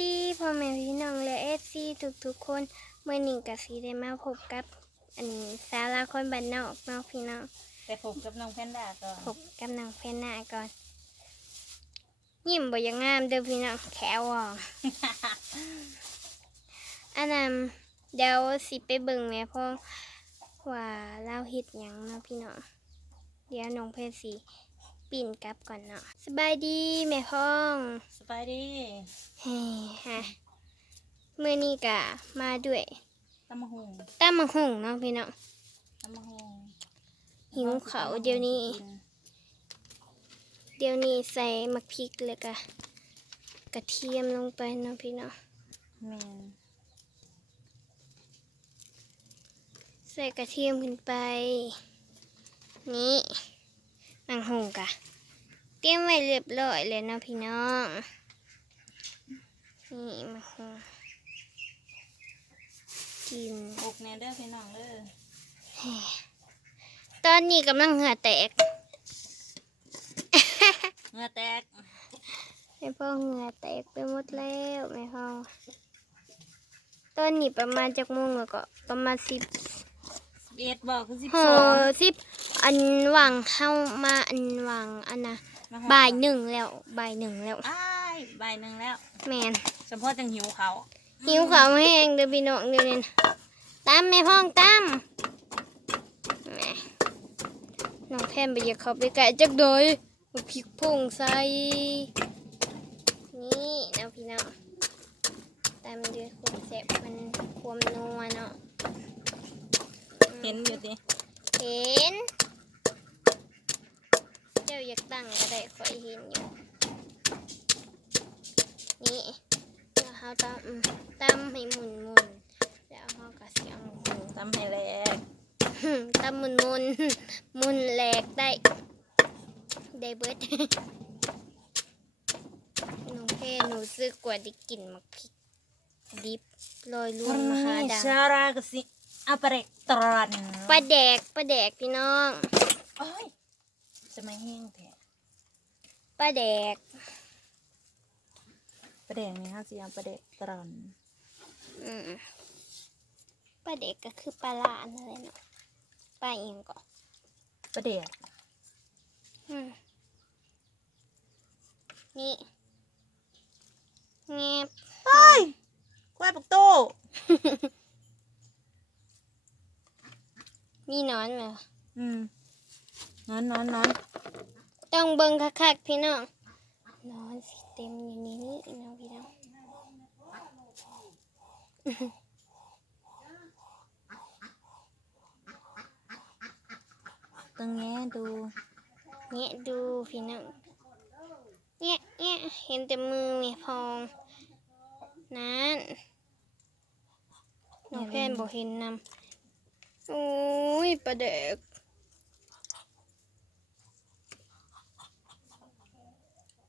ดีพ่อแม่พี่น้องและเอฟซีทุกๆคนเมื่อนี้กับสีได้มาพบกับ อันนี้สาวลาวคนบ้านนอกเนาะพี่น้องไปพบกับน้องแพนด้าก่อนพบกับน้องเพนนาก่อน ยิ้มบ่อยังงามเด้อพี่น้องแขวอ่ออันนั้นเดี๋ยวสิไปเบิ่งแม่พ่อว่าเล่าเฮ็ดหยังเนาะพี่น้องเดี๋ยวน้องเพนสิ ปิ่นกลับก่อนเนาะสบายดีแม่พ่องสบายดีเฮ้ฮะเมื่อนี้กะมาด้วยตำมะฮุงตั้มมังหุงเนาะพี่น้องตำมะฮุงหิวเขาวเดี๋ยวนี้ เดี๋ยวนี้ใส่มักพริกเลยกะกระเทียมลงไปเนาะพี่น้องแมนใส่กระเทียมขึ้นไป นี่มังหุงกะ เตรียมไว้เรียบร้อยเลยเนาะพี่น้อง นี่มังหุงกินปลูกแนเด้อพี่น้องเด้อตอนนี้กำลังเหงื่อแตก เหงื่อแตกแม่พ่อเหงื่อแตกไปหมดแล้วแม่พ่อตอนนี้ประมาณจักโมงแล้วก็ประมาณสิบเอ็ดบอกคือสิบโหสองสิบอันหวังเข้ามาอันหวังอันนะ บ่ายหนึ่งแล้วบ่ายหนึ่งแล้วอ้ายบ่ายหนึ่งแล้วแมนเฉพาะจังหิวเขาหิวข้าวแห้งเด้อพี่น้องเดี๋ยวนี้นะตามแม่พ่องตามแหม่น้องแพนไปเหยียบเขาไปไก่จักโดยเอาพริกผงใส่นี่นะพี่น้องตามด้วยความแซ่บมันความนัวเนาะเห็นอยู่ดิเห็นเจ้าอยากตั้งก็ได้คอยเห็นอยู่ นี่แล้วเขาตำอืมตำให้หมุนมุนๆแล้วเขาก็เสียงหูทำให้แหลกตำหมุนมุนๆหมุนแหลกได้ ได้เบิดหนูเพหนูซื้อกว่าได้กินมักพริกดิบลอยล้วนมหาดังชารากสิอัปเรกตรอนปลาแดกปลาแดกพี่น้องโอ้ย จะไม่แห้งแท้ปลาแดกประเด็นนี้ค่ะสิอัปเรกตรอนอืมปลาเด็กก็คือปลาลานั่นแหละเนาะปลาเองก็ประเด็นอืมนี่เงียบเฮ้ยควายปักโตมีหนอนเหรออืม นอนนอนนอนต้องเบิ่งคักๆพี่น้องนอนสิเต็มอยู่ในนี้เนาะพี่น้องตึงแง่ดูเงี้ยดูพี่น้องเงี้ยเงี้ยเห็นแต่มือแม่พองนั้นน้องแพนบอกเห็นนำโอ้ยปลาเด็ก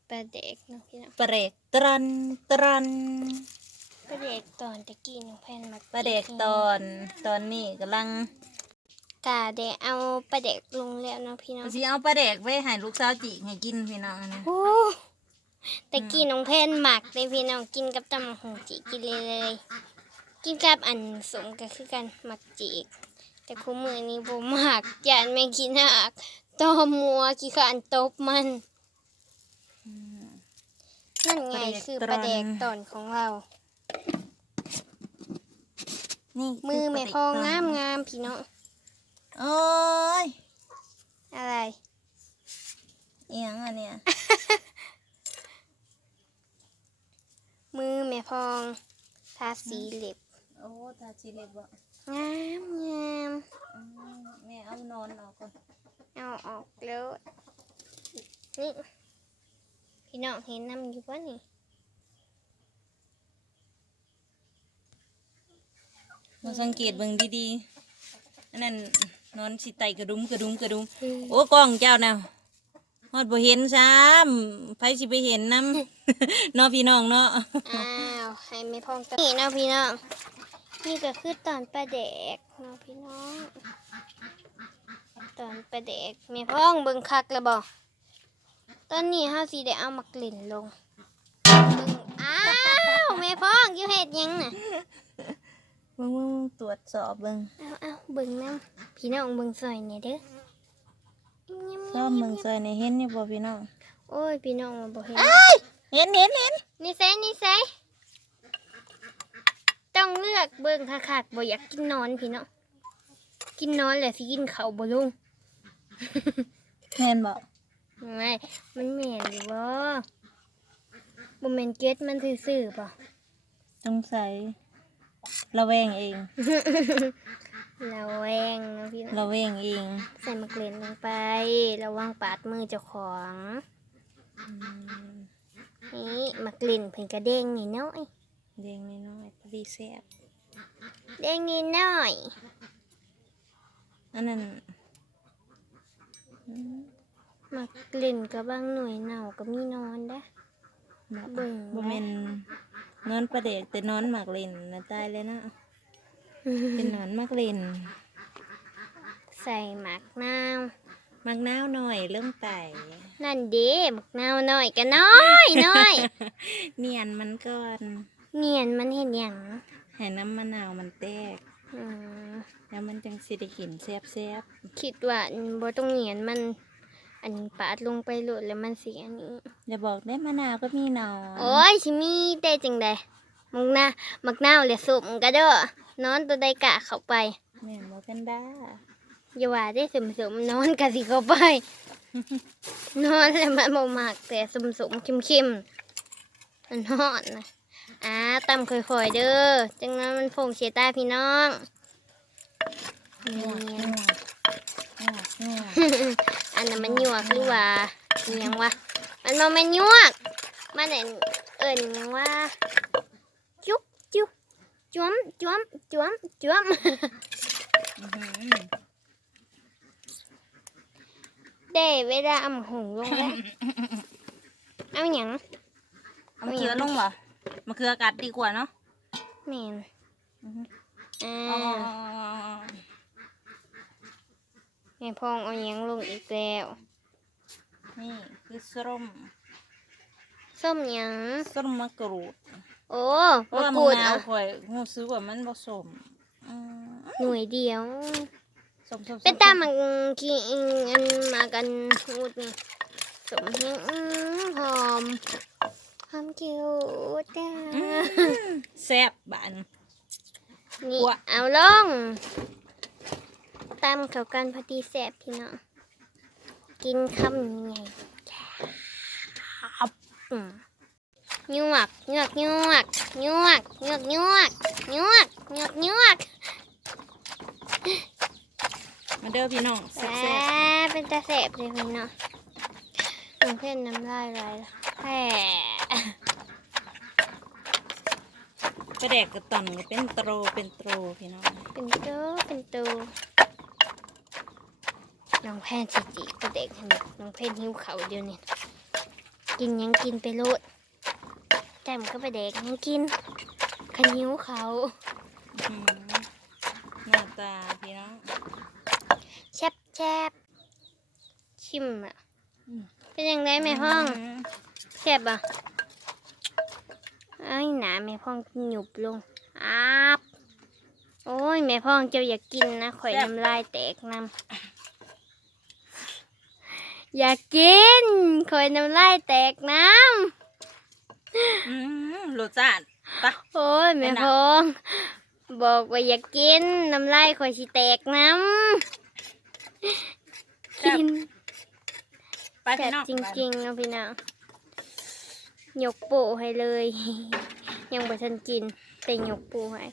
ปลาเด็กเนาะพี่น้องประเด็กตรันตรันปลาเด็กตอนตะกี้น้องแพนมาประเด็กตอนตอนนี้กำลังกาเดะเอาปลาเด็กลงแล้วเนาะพี่น้องสิเอาประเด็กไว้ให้ลูกสาวจีให้กินพี่น้องนะโอ้ตะกี้น้องแพนหมักเลยพี่น้องกินกับตำบักหงจีกินเลยเลย กินกับอันสมก็คือกันหมักจีกแต่คู่มือนี้บ่หมักยานไม่กินหักตอมัวกี่ขานตบมัน นั่นไงคือปลาแดกตอนของเรา นี่มือแม่พองงามงามๆพี่น้องโอ้ยอะไรเอียงอันเนี้ยมือแม่พองทาสีเล็บ โอ้ตาชิเล็บบ่งามงามอืมแม่เอานอนออกก่อน เอาออกแล้วนี่ พี่น้องเห็นน้ำอยู่ปะนี่มาสังเกตเบิ่งดีๆอันนั้นนอนสิไตกระดุมกระดุมกระดุม โอ้กล้องเจ้าน่ะฮอดบ่เห็นซ้ำไผสิไปเห็นนำเนาะพี่น้องเนาะ อ้าวให้แม่พองตะนี่เนาะพี่น้อง นี่ก็คือตอนปลาแดกเนาะพี่น้อง ตอนปลาแดกแม่พองเบิ่งคักแล้วบ่ ตอนนี้เฮาสิได้เอามักเล่นลงเบิ่งอ้าวอยู่เฮ็ดหยังน่ะเบิ่งเบิ่งเบิ่งตรวจสอบเบิ่งเอาเอาเบิ่งน้ำพี่น้องเบิ่งซอยเนี่ยเด้อชอบเบิ่งซอยในเห็นอยู่บ่พี่น้องโอ้ยพี่น้องมาบ่เห็นเห็นเห็นเห็นนี่ไสนี่ไสต้องเลือกเบิ่งคักๆบ่อยากกินนอนพี่น้องกินนอนแหละสิกินข้าวบ่ลงแม่นบ่ ไม่มันแม่นอยู่บ่บ่แม่นเก็ดมันซื่อๆป่ะสงสัยระแวงเองระแวงเนาะพี่น้องระแวงเอง ใส่มะเกลือลงไประวังปาดมือเจ้าของนี่มะกลิ่นเพิ่นกระเด้งนิดหน้อยแดงน้อยๆพอดีแซ่บเด้งนิดหน้อยอันนั้น มะกลิ่นกับบางหน่วยเน่าก็มีนอนได้อบ่เบิ่งบ่แม่นนอนประเดกแต่นอนหมากเล่นนะตายเลยนะเป็นนอนหมากเล่นใส่หมักนาวหมากนาวหน่อยเริ่มไต่นั่นเด้หมักนาวน้อยก็น้อยน้อย เนียนมันก่อนเนียนมันเห็นหยังให้น้ำมะนาวมันแตก อืมแล้วมันจังสิได้กินแซ่บแซ่บคิดว่าบ่ต้องเนียนมัน อันปาดลงไปโหลดแล้วมันเสียนี้ๆอย่าบอกได้มะนาวก็มีหนอนโอ้ยชิมีได้จังใดมักนามักนาวเลยสุ่มกะเด้อนอนตัวใดกะเข้าไปแม่นบ่กันด้าอย่าว่าได้สุ่มสุ่มๆนอนกะสิเข้าไป นอนแล้วมันบ่มักแต่สุ่มสุ่มๆเข้มๆมันฮอดนะอ่าตำค่อยๆเด้อจังนั้นมันฟงเสียตาพี่น้องง อันนั้นมันหยวกหรือว่าอิหยังวะมันบ่แม่นหยวกมันเอิ้นเอิ้นหยังว่าจุ๊บจุ๊บจ้วมจ้วมจ้วมจ้วมอื้อหือได้เวลาเอาหงลงแล้วเอาหยังเอามะเขือลงเหรอมะเขือกัดดีกว่าเนาะแม่นอือหืออ่อ๋อาแม่พองเอาหยังลงอีกแล้ว นี่คือส้มส้มหยังส้มมะกรูด โอ้เพราะมะว่ากรูมะดนาเอาวข่อยหูซื้อว่ามันผสมอืมหน่วยเดียวส้มส้มเป็นตามันกี่อันมากันพูดนี่สมแห้งอื้อหอมหอมคิวจ้าแซ่บบานนี่กลัวเอาลง ตามเข้ากันพอดีแซ่บพี่น้องกินคำยังไงอืมยวกยวกยวกยวกยวกยวกยวกยวกยวกมาเด้อพี่น้องแซ่แซ่บบเป็นตาแซ่บเลยพี่น้องน้ำเพ่นน้ำลายไหลแผ่ๆไปแดกกระต่อนก็เป็นโตรเป็นโตรพี่น้องเป็นตัวเป็นตัว น้องแพนสิจิก็เด็กเห็นไหมน้องแพนหิวเขาวเดียวนี่กินหยังกินไปโลดแต้มก็ไปเด็กหยังกินขันหิวเขาวอื้อหือหน้าตาพี่น้องแชบแชบชิมอะเป็นยังไงแม่พ่องมแซ่บอะไอ้ยหนาแม่พ่องหยุบลงอาบโอ้ยแม่พ่องเจ้าอยากกินนะข่อยน้ำลายแตกน้ำ อยากกินข่อยน้ำลายแตกน้อืมรสชาติปะำโอ้ยแม่เป็นหนักพ่องบอกว่าอยากกินน้ำลายข่อยสิแตกน้ำกินไปแซ่พี่บน้องจริงๆเนาะพี่น้องยกโปะให้เลย ยังบ่ทันกินแต่ยกโปะให้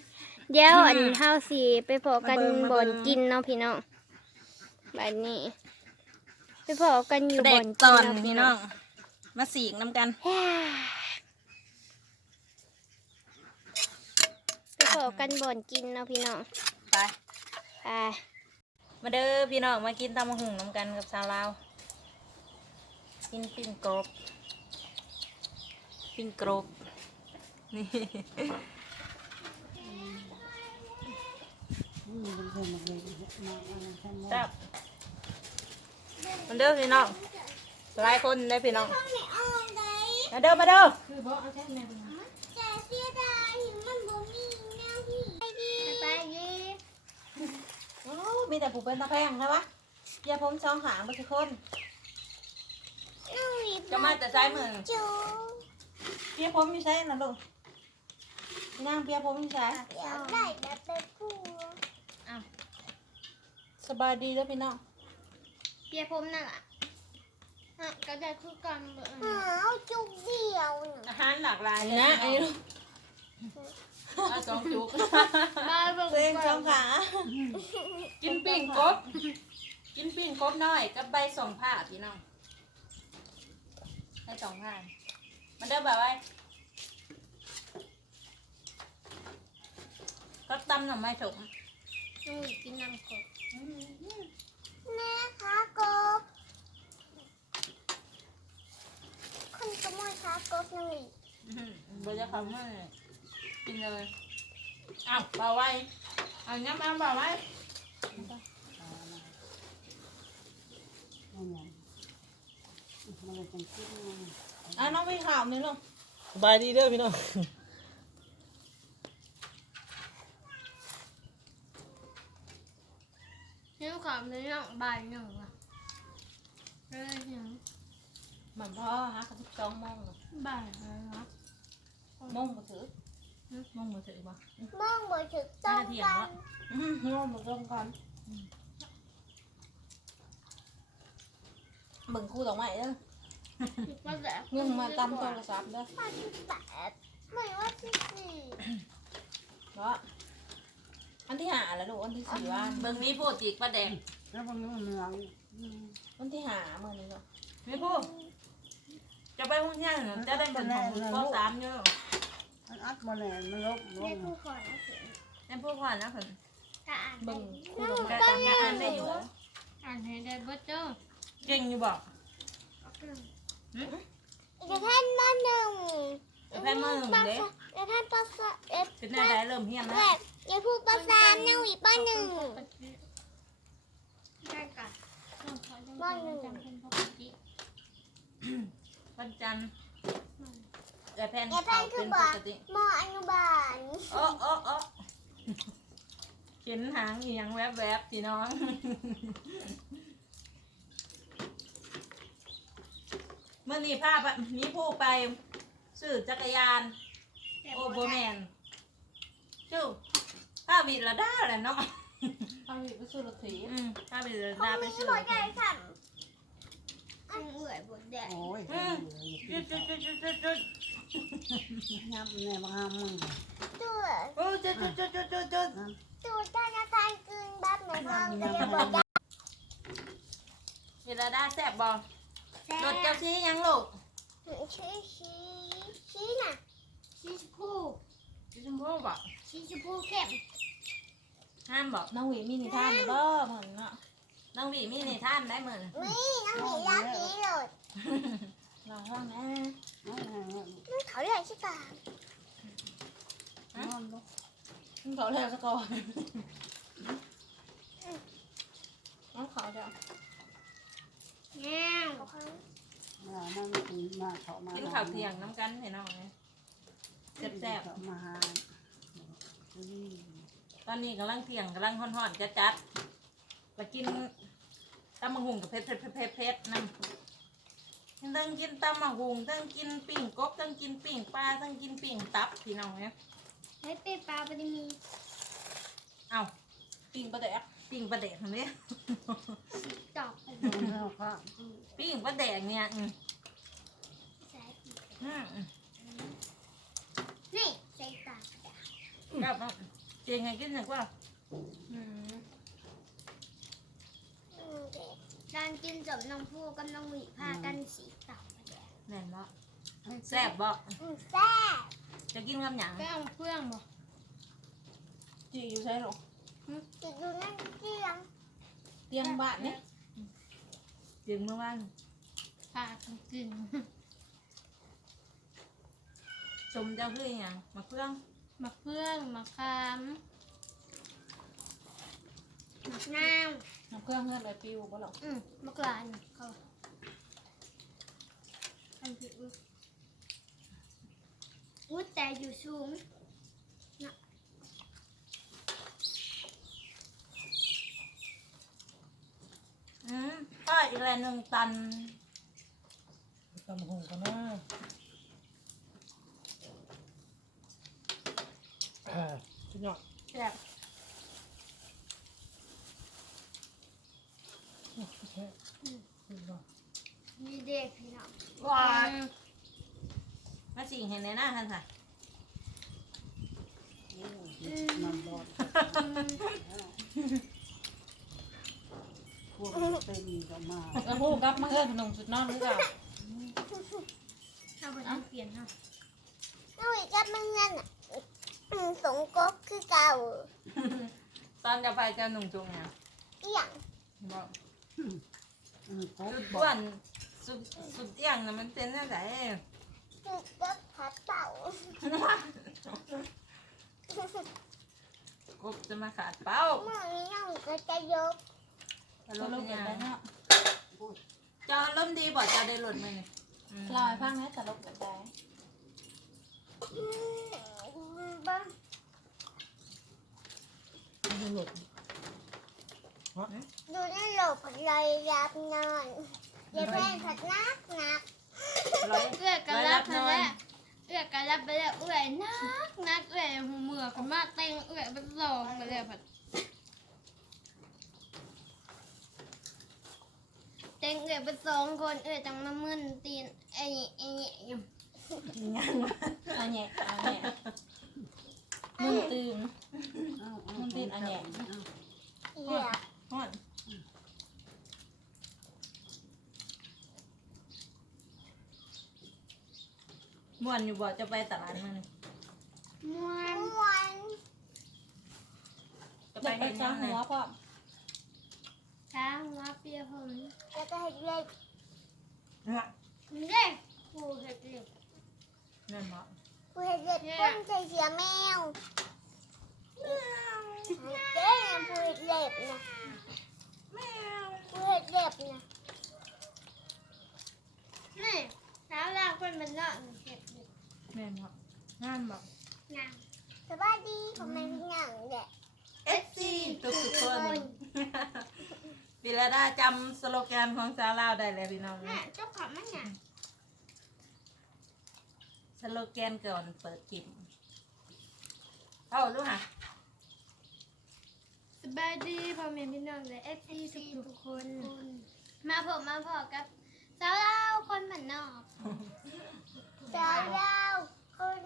เดี๋ยวอันเฮาสิไปพอกันบ่อนกินเนาะพี่น้องบัดนี้ไป พอกันอยู่แดบ่อกนตกิอนนเนาะพี่น้อง มาสีกน้ำกันฮ่าไปพอกันบ่อนกินเนาะพี่น้องไป ไปมาเด้อพี่น้องมากินตำมะหุงน้ำกันกับสาวลาวกินปิ้งกรอบปิ้งกรอบนี่จับ มาเด้อพี่น้องหลายคนได้พี่น้องมาเด้อมาเด้อมีแต่ผูกเป็นตะแพงใช่ปะยาผมช่องหางมาทุคน จะมาแต่ใช้มือเปียผมมีใช้นะลูกนางเปียผมมีใช้ได้แบบเป็นคู่สบายดีแล้วพี่น้อง เปียผมนั่นแหละฮะก็ได้คือกันเบอร์เอาจุกเดียวอาหารหลากหลายนะไอ้ลูกเอาสองจุก บ้าเบิ่งเองสองขา กินปิ้งกบ กินปิ้งกบน้อยกับใบสองผ้าพี่น้องให้สองผ้ามันเด้อแบบว่าก็ตำหน่อไม้ถมน้องหวีกินน้ำกบ แม่คะกบคนขโมยขากบน้องหวีบจะคำว่ากินเลยอ้าวเบาไว้เอาน้ำมันเบาไว้อะน้องพี่ข่าวนี่ลูก สบายดีเด้อพี่น้อง ขอไม่น้องบายหนึ่งว่ะเอ้ยยังเหมือนพ่อฮะเขาสิบสองโมงน่ะบายแล้วนะโมงมาถือโมงมาถือบ่ มองบ่ถึงต้องกันอืมโมงมาตรงกันเบิ่งคู่ดอกไม้เด้อก็แบบเงินมาตำโทรศัพท์เด้อพันแปดไม่ว่าที่สี่เพราะ อันที่หาแล้วลูกอันที่สี่วันเบิ่งมีพูดจีกประแดงแล้วมันเมืองวันที่หาเมื่อนี้เนาะมีพูดจะไปห้องย่างเหรอจะได้เงินของปสามเยอะมันอัดมาแน่มันลบลแม่งผู้ขอนะเสียงแม่พูดก่อนนะเพิ่นกะอ่านเบิ่งได้คู่ดอกไม้ตามการอ่านได้อยู่เหรออ่านให้ได้บ่เจ้าเก่งอยู่บอกอีกท่านมาหนึ่งแพนมาหนึ่งเด้อีกท่านภาษาเอฟเป็นหน้าได้เริ่มเฮียนแบแล้วบ อย่าพูดภาษาหน้าอีป้าหนึ่งได้กันป้าหนึ่ง วันจันทร์แต่แพนอย่าเขาท่านคืเป็อนบปอกกติมออนุบาลโอ้โอ้โอ้เห็นหางเอียงแวบๆพี่น้อง เมื่อนี้ภาพมีผู้ไปซื้อจักรยาน โอ้โบแมนชื่อ ภาพวิดละด้าแหละเนาะทำอีกก็สุดละถีอืมภาพวิดละเขาด้าไปมีซื้อหัวใจสั่นอันเอื่อยบนแดดโอ้ยอืม จุดจุดจุดจุดจุดจุดยับแน่บางห้ามมึงตัวโอ้จุดจุดจุดจุดจุดจุดตัวธนาคารกึ่งบัตรในห้องก็จะบอกได้วิดละด้าแซ่บบ่รถแต่เจ้าซียังลูกชี้ชี้ชี้น่ะชี้ชมพูสีชมพูบ่ชี้ชมพูเข้ม ห้ามบอกน้องหวีมีนิทานบ่เหมือนเนาะน้องหวีมีนิทานได้เหมือนนี่น้องหมียาสีเลยเราห้องนะมันเขาเรียกใช่ปะนอนลงเขาเลิกซะก่อนน้องเขาจะแง่วมานั่งกินมาเขามากิกินข้าวเที่ยงน้ำกันเห็นน้องไหมแซ่บเขามาหาๆ ตอนนี้กำลังเที่ยงกำลังห่อนๆจะจัดๆไปกินตำมะฮุงกับเผ็ดเผ็ดเผ็ดเผ็ดเผ็ดนั่นตั้งกินตำมะฮุงตั้งกินปิ่งกบตั้งกินปิ่งปลาตั้งกินปิ่งตับพี่น้องเนี่ยให้เป้ปลาปฏิมีเอ้าปิ่งปลาแดกปิ่งปลาแดกทางนี้ตอกแล้วก็ปิ้งปลาแดกเนี่ยอืมใส่อืมนี่ใส่ปลาแบบว่าเจียงไงกิน หนึ่งว่าอืมการกินจบน้องผู้กับน้องหมีพากันสีตอกแน่นบ่แซ่บบ่แซ่บจะกินกับหยังไปเอาเครื่องบ่จีอยู่ใช่หรอติดอยู่นั่นเตียงเตียงบ้านเนี่ยเตียงเมื่อวานพากันกินชมเจ้าคือหยัง มะเฟืองมะขามหมันาวมะเฟืองเฮือนไปปิวบ่หรอกอืมมะกรานก็อันที่อุ้ยอุ้แต่อยู่สูงอืมก็อีกแลหนึ่งตันตำหงกันนะ สุดยอดแซ่บแท้สุดยอดมีเด็กพี่น้องหวานมาสิงเห็นในหน้าท่านค่ะมันบอดพวกเป็นก็มากระพูกับมาเอิ้นขนมสุดนอนหรือเปล่าเอาไปเปลี่ยนเนาะเอาอีกกับมึงนั่นอะ สงกบคือเก่าตอนจะไปจะหนุ่มจุงเนี่ยอีหยังบอกอืมกบสุดบอ้อวดนสุดสุดเอี่ยงนะมันเป็นอะไรคือกบผัดเต่ากบจะมาขาดเป้าเมื่อนี้น้องก็จะยกอารมณ์ยังจออารมณ์ดีบอกจะได้หลุดไหมเนี่ยอืมลอยพังนะแต่ลบกันได้อืม บ้างไม่หลุดดูในโลกผัดเลยรับนอนเดี๋ยวแม่ผัดนักหนักร้อยเอื้อยกันรับมาแล้วเอื้อยกันรับไปแล้วเอื้อยนักนักเอื้อยหูเมือกันมาเต็งเอื้อยเป็นสองไปแล้วผัดเต็งเอื้อยเป็นสองคนเอื้อยจังมามึนตีนไอ้นี่ไอ้นี่อยู่อันเนี้ยอันเนี้ย มึงตื่นเอาเอามันเป็นอันใหญ่เหลือฮอดม่วนอยู่บ่จะไปตลาดมันม้วนวันจะไปเด็กไปเห็นจ้ายังไงหัวพ่อช้างมาเปียผมแล้วก็ให้เล็กเด็กผู้เห็ดเล็กนั่นเหรอ ผู้ให้เล็กป้นใส่เสียแมวเจ๊เนี่ยผู้ให้เล็บนะผู้ให้เล็บนะนี่เช้าแรกเป็นมันนอนเห็ดเล็กแม่นเหรอนั่นเหรองามสวัสดีผมเป็นพี่หนังเด็กเอฟซีทุกทุกๆคนวิลาดาจำสโลแกนของสาวลาวได้แล้วพี่น้องแม่เจ้าขับมันไง สโลแกนก่อนเปิดคลิปเอาลูกค่ะสบายดีพ่อแม่พี่น้องและเอฟซีทุกทุกๆคน มาผมมาพอกับสาวเล่าคนเหมือนนอกสาวเล่าคน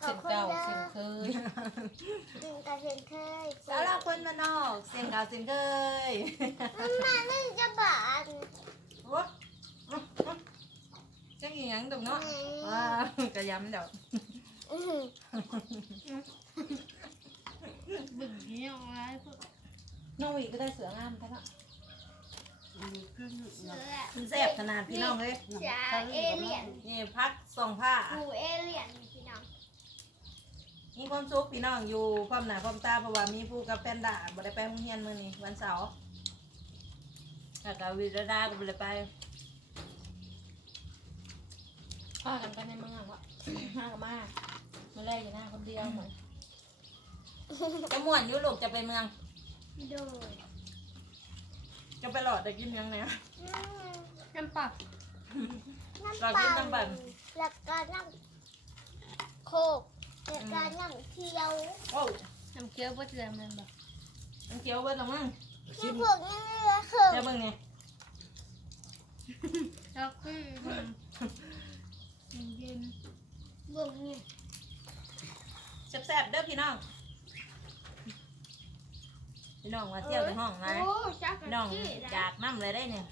เส้นเก่าเส้นเคยกินกับเซนเคยสาวลาวคนมานอก เสียงเก่าเสียงเคยมันมาหนึ่งจะบาทโอ้จังอี หยังตรงเนาะว้าวกระยำดอกอื้อหือบึกนี้ออกมาให้พวกน้องหวีก็ได้เสืองามแค่ละมีขึ้นเสืนะอมันแซ่บขนาดพี่น้องเลยจ่าเอเลี่ยนนี่พักส่งผ้าปูเอเลี่ยนพี่น้องมีความสุขพี่น้องอยู่พร้อมหน้าพร้อมตาเพราะว่ามีผู้กับแพนด้าบ่ได้ไปโรงเรียนมื้อนี้วันเสาร์แล้วก็วิรดาก็บ่ได้ไป พากันไปในเมืองวะห้ากับมามาไล่อยู่หน้าคนเดียวเหมือนจะม่วนอยู่ลูกจะไปเมือง โดยจะไปหลอดจะกินยังไงอืมน้ำปักน้ำเราเปกินล่าน้ำปั่นแล้วก็น้ำโคกแล้วก็น้ำเคียวโอ้น้ำเกลือบ่เสือมันบอกมันเคี้ยวเบิ้ลละมั้งน้ำผกยังเหลือคือเดี๋ยวเบิ่งนี่แล้วคือเย็นบุกเนี่ยแซ่บๆเด้อพี่น้อง พี่น้องมาเที่ยวในห้องนะโอ้จักกัพี่นน้องจี้จากน้ำเลยได้เนี่ย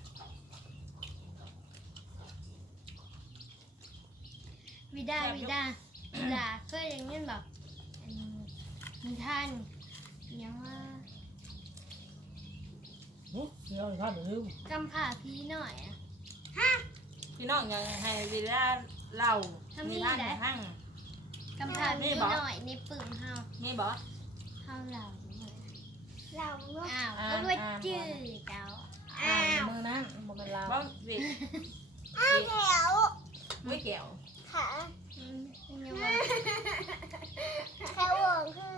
วิดาวิดาวิดาเคยอย่างนี้แบบอันมีท่านยังว่านี่เดี๋ยวท่านอย่าลืมกำผ่าพีหน่อยอะพี่น้องยังให้วิลา เล่าถ้ามีมีร้านได้ห้างกำผ่าพีหน่อยในปึ่งเฮามีบ่เฮาเหล่าหน่อยเราเนาะอ้าวก็ว่าจืดเจ้าอ่ามือนั้นบ่เป็นเราบ่วิอ้าวแถวไม่เกี่ยวขาอืมยังว่าแถววงคือ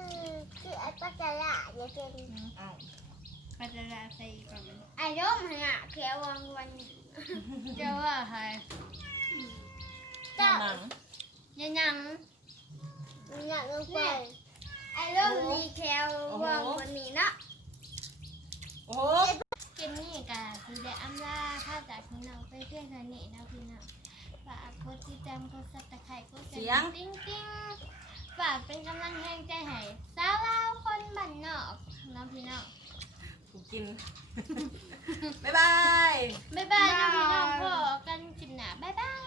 คือไอ้ปัจจาระเดี๋ยวเป็นอ้าวปัจจาใส่ก่อนไอ้ร่มหะเขียววังวันเจ้าว่าใคร หนังยังยังอยากลงไปไอ้ร่มมีแคววังวันนี้เนาะโอ้เกมนี้กาที่ได้อำลาภาพจากพี่น้องไปเพื่อนกันนี่นะพี่น้องฝากกดติดตามกดซับสไครต์กดกระดิ่งติ้งติ้งฝากเป็นกำลังแรงใจให้สาวลาวคนบ้านนอกนะพี่น้องกูกิน บ๊ายบาย บ๊ายบายนะพี่น้องพอกันคลิปหน้าบ๊ายบาย